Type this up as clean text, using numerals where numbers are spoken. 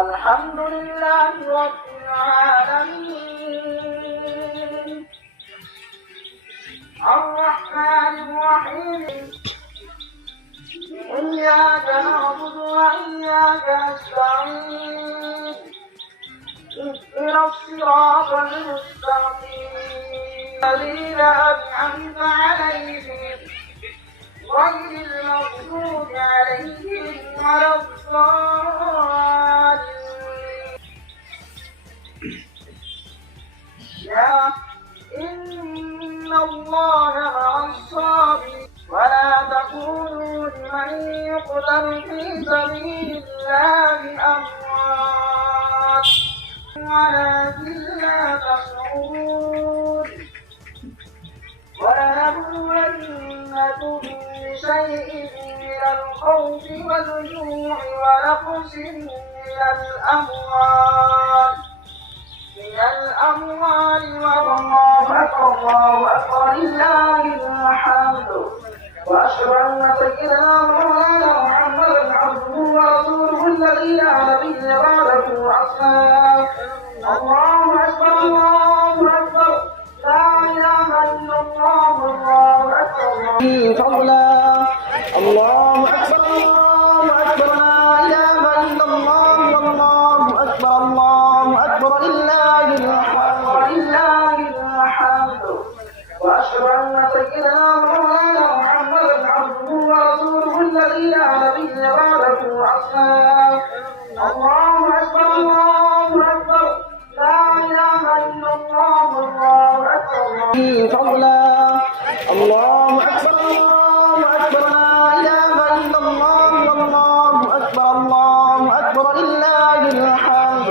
الحمد لله رب العالمين الرحمن الرحيم إياك نعبد وإياك نستعين اهدنا الصراط المستقيم الذين أنعمت عليهم غير المغضوب عليهم ولا الضالين إن الله مع الصابرين ولا تقولوا لمن يقتل في سبيل الله أموات ولكن لا تشعرون ولنبلونكم بشيء من الخوف والجوع ونقص من الأموال والله أكبر لله الحمد وأشهد أن سيدنا مولانا محمدا عبده ورسوله الذي لا نبي بعده وأصحابه الله أكبر الله أكبر لا إله إلا الله الله أكبر فضلا الله أكبر الله أكبر لا إله إلا الله والله أكبر الله أكبر لله الحمد وأشهد أن سيدنا مولانا محمدا عبده ورسوله الذي لا نبي بعده وأصحابه الله أكبر الله أكبر لا إله إلا الله الله أكبر فضلا الله أكبر الله أكبر لا إله إلا الله والله أكبر الله أكبر لله الحمد